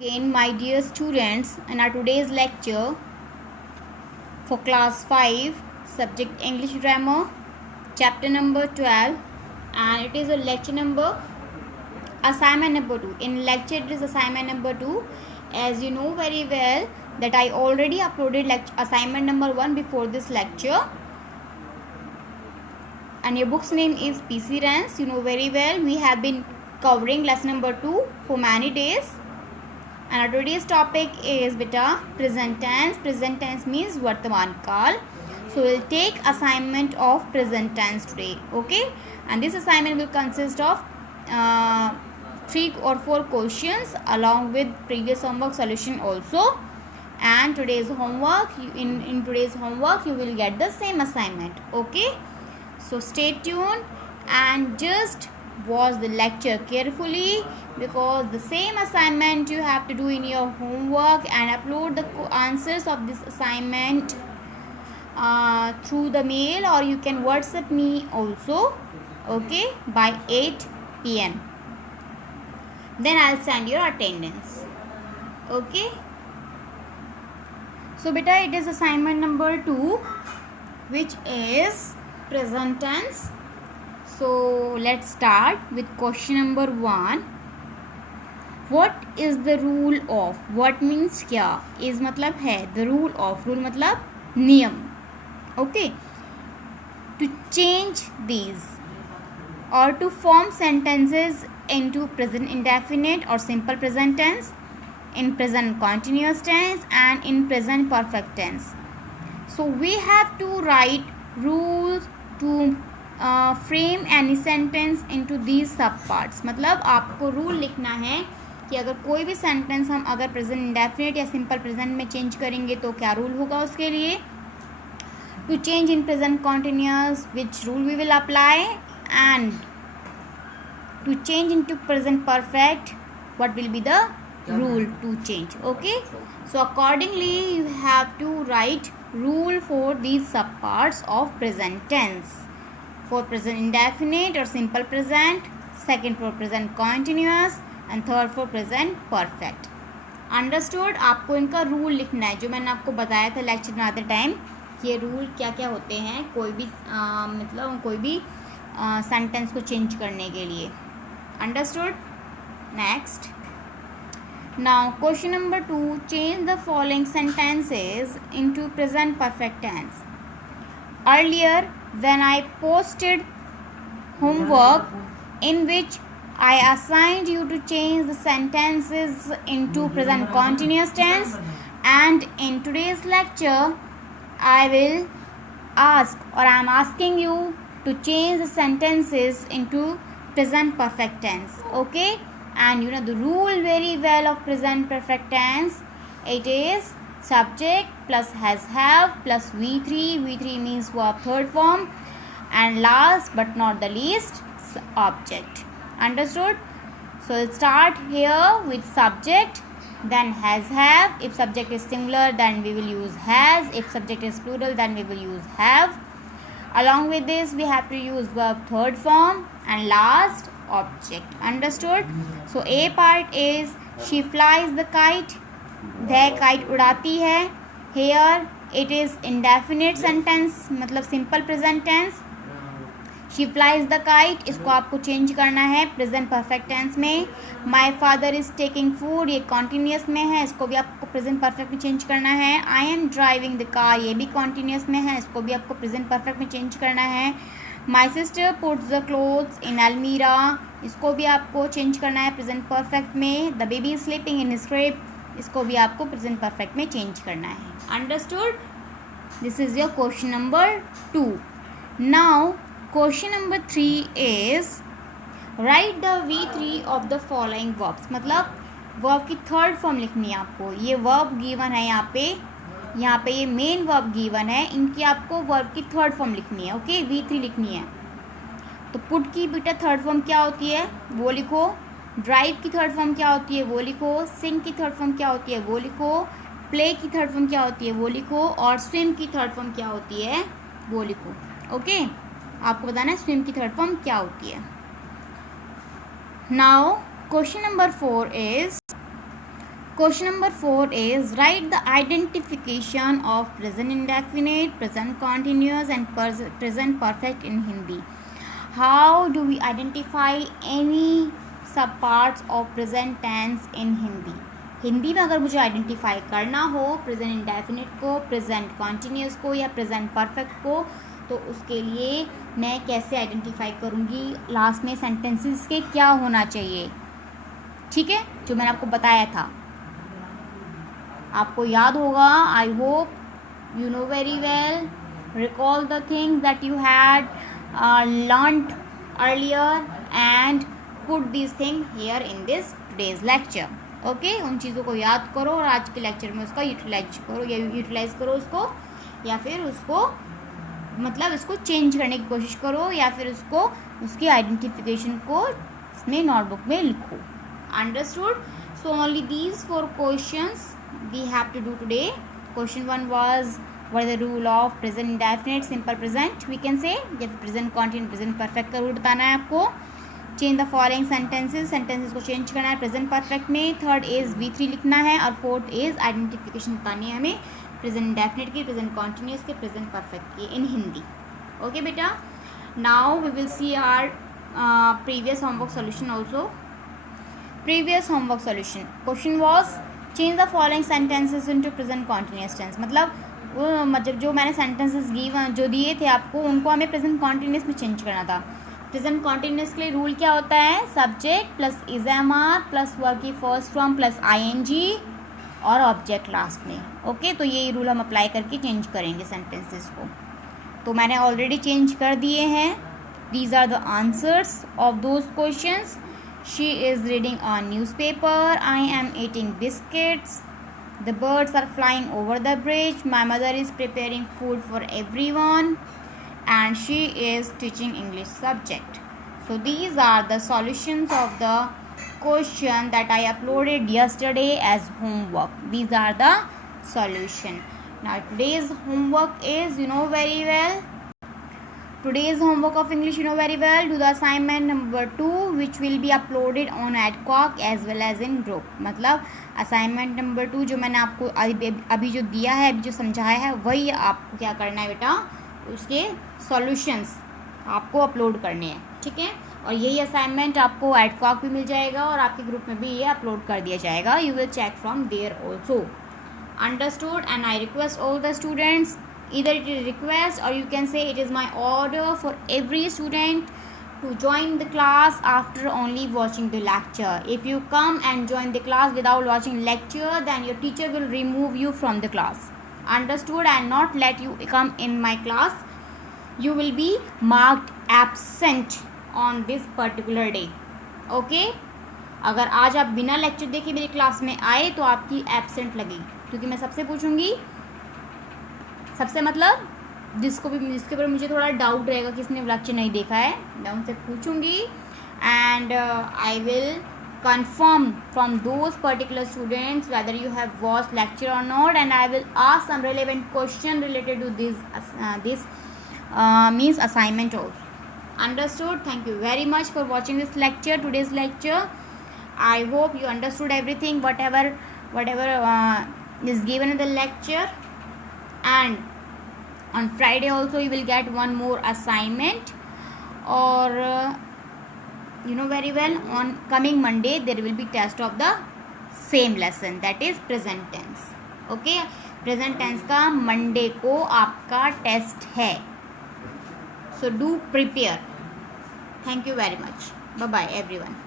Again, my dear students, in our today's lecture for class 5, subject English grammar, chapter number 12, and it is a lecture number assignment number 2. In lecture it is assignment number 2. As you know very well that I already uploaded assignment number 1 before this lecture, and your book's name is PC Rance. You know very well we have been covering lesson number 2 for many days. And our today's topic is beta present tense. Present tense means Vartaman Kal. So we'll take assignment of present tense today. Okay. And this assignment will consist of 3 or 4 questions along with previous homework solution also. And today's homework, in today's homework you will get the same assignment. Okay. So stay tuned and just watch the lecture carefully, because the same assignment you have to do in your homework and upload the answers of this assignment through the mail, or you can WhatsApp me also, okay, by 8 p.m. Then I'll send your attendance. Okay. So beta, it is assignment number 2, which is present tense. So let's start with question number 1. What is the rule of? What means क्या? Is मतलब है, the rule of, rule मतलब नियम. Okay. To change these or to form sentences into present indefinite or simple present tense, in present continuous tense and in present perfect tense. So we have to write rules to frame any sentence into these sub parts. मतलब आपको rule लिखना है कि अगर कोई भी sentence हम अगर प्रेजेंट इंडेफिनिट या सिंपल प्रेजेंट में चेंज करेंगे तो क्या रूल होगा उसके लिए. To change in present continuous which rule we will apply, and to change in to present perfect what will be the rule to change. Okay, so accordingly you have to write rule for these sub parts of present tense. For present indefinite or simple present, second for present continuous and third for present perfect. Understood? आपको इनका rule लिखना है जो मैंने आपको बताया था lecture बनाते टाइम. ये रूल क्या क्या होते हैं कोई भी मतलब कोई भी सेंटेंस को चेंज करने के लिए. Understood? Next. Now question number 2. Change the following sentences into present perfect tense. Earlier, when I posted homework in which I assigned you to change the sentences into present continuous tense, and in today's lecture I will ask, or I am asking you to change the sentences into present perfect tense. Okay, and you know the rule very well of present perfect tense. It is subject plus has have plus V3. V3 means verb third form, and last but not the least object. Understood? So we'll start here with subject, then has have. If subject is singular then we will use has. If subject is plural then we will use have. Along with this we have to use verb third form and last object. Understood? So A part is she flies the kite. वह kite उड़ाती है. Here it is indefinite sentence मतलब simple present tense. She flies the kite, इसको आपको change करना है present perfect tense में. My father is taking food, ये कॉन्टीन्यूस में है, इसको भी आपको प्रेजेंट परफेक्ट में चेंज करना है. I am driving the car, ये भी कॉन्टीन्यूस में है, इसको भी आपको प्रेजेंट परफेक्ट में चेंज करना है. My sister puts the clothes in अलमीरा, इसको भी आपको चेंज करना है प्रेजेंट परफेक्ट में. The baby is sleeping in his crib, इसको भी आपको प्रेजेंट परफेक्ट में चेंज करना है. Understood? This is your question number 2. Now question number 3 is right the V3 of the following verbs. मतलब वर्ब की थर्ड फॉर्म लिखनी है आपको. ये वर्ब गिवन है यहाँ पे ये मेन वर्ब गिवन है, इनकी आपको वर्ब की थर्ड फॉर्म लिखनी है. ओके, V3 लिखनी है. तो पुट की बेटा थर्ड फॉर्म क्या होती है वो लिखो. ड्राइव की थर्ड फॉर्म क्या होती है वो लिखो. सिंग की थर्ड फॉर्म क्या होती है वो लिखो. प्ले की थर्ड फॉर्म क्या होती है वो लिखो. और स्विम की थर्ड फॉर्म क्या होती है वो लिखो. ओके, आपको बताना है स्विम की थर्ड फॉर्म क्या होती है. Now question number 4 is Question number 4 is write the identification of present indefinite, present continuous and present perfect in Hindi. How do we identify any subparts of present tense in Hindi? Hindi में अगर मुझे identify करना हो present indefinite को, present continuous को या present perfect को, तो उसके लिए मैं कैसे आइडेंटिफाई करूँगी? लास्ट में सेंटेंसेस के क्या होना चाहिए, ठीक है, जो मैंने आपको बताया था, आपको याद होगा. I hope you know very well. Recall the things that you had learned earlier and put this thing here in this today's lecture. Okay, उन चीज़ों को याद करो और आज के लेक्चर में उसका यूटिलाइज करो उसको, या फिर उसको मतलब इसको चेंज करने की कोशिश करो, या फिर उसको उसकी आइडेंटिफिकेशन को इसमें नोटबुक में लिखो. Understood? So only these 4 questions we have to do today. Question 1 was what is the rule of present indefinite, simple present we can say, या फिर present continuous, present perfect का रूल बताना है आपको. चेंज द फॉलोइंग सेंटेंसेस को change करना है present perfect में. थर्ड इज V3 लिखना है और फोर्थ इज आइडेंटिफिकेशन बतानी है हमें प्रेजेंट इंडेफिनिट की, प्रेजेंट कॉन्टिन्यूस के, प्रेजेंट परफेक्ट की इन हिंदी. ओके बेटा, now we will see our previous homework solution also. Previous homework solution question was change the following sentences into present continuous tense. मतलब जो मैंने सेंटेंसेस जो दिए थे आपको, उनको हमें प्रेजेंट कॉन्टिन्यूस में चेंज करना था. प्रेजेंट कॉन्टिन्यूस के लिए रूल क्या होता है? Subject plus is am are plus verb की फर्स्ट फॉर्म प्लस ING और ऑब्जेक्ट लास्ट में. ओके, तो ये रूल हम अप्लाई करके चेंज करेंगे सेंटेंसेस को. तो मैंने ऑलरेडी चेंज कर दिए हैं. These are the answers of those questions. She is reading a newspaper. I am eating biscuits. The birds are flying over the bridge. My mother is preparing food for everyone. And she is teaching English subject. So these are the solutions of the question that I uploaded yesterday as homework. These are the solution. Now today's homework is, you know very well, today's homework of English you know very well. Do the assignment number 2 which will be uploaded on Adcock as well as in group. मतलब assignment number 2 जो मैंने आपको अभी जो दिया है, अभी जो समझाया है, वही आपको क्या करना है बेटा, उसके सॉल्यूशंस आपको अपलोड करने हैं, ठीक है. और यही असाइनमेंट आपको Adcock भी मिल जाएगा और आपके ग्रुप में भी ये अपलोड कर दिया जाएगा. You will check from there also. Understood? And I request all the students, either it is request or you can say it is my order for every student to join the class after only watching the lecture. If you come and join the class without watching lecture, then your teacher will remove you from the class. Understood? And not let you come in my class. You will be marked absent on this particular day. Okay? अगर आज आप बिना lecture देखे मेरी class में आए तो आपकी एब्सेंट लगेगी, क्योंकि मैं सबसे पूछूंगी, सबसे मतलब जिसके ऊपर मुझे थोड़ा डाउट रहेगा कि इसने लेक्चर नहीं देखा है, मैं उनसे पूछूंगी. And I will confirm from those particular students whether you have watched lecture or not, and I will ask some relevant question related to this means assignment also. Understood? Thank you very much for watching this lecture, today's lecture. I hope you understood everything whatever is given in the lecture. And on Friday also you will get one more assignment, or you know very well, on coming Monday there will be test of the same lesson, that is present tense. Okay, present tense का Monday को आपका test है, so do prepare. Thank you very much. Bye bye everyone.